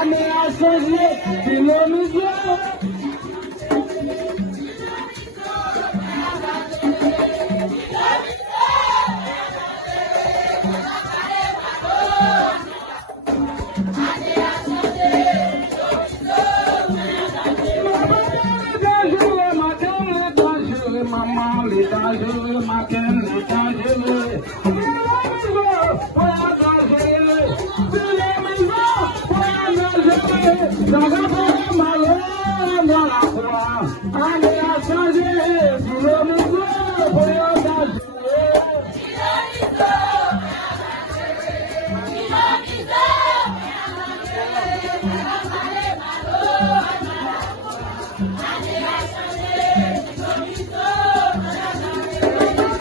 année a changé, dynamisme. Maman, l'état gelé, matin, l'état gelé. Dans un peu malheur, dans la croix, allez à changer, pour le nouveau, pour le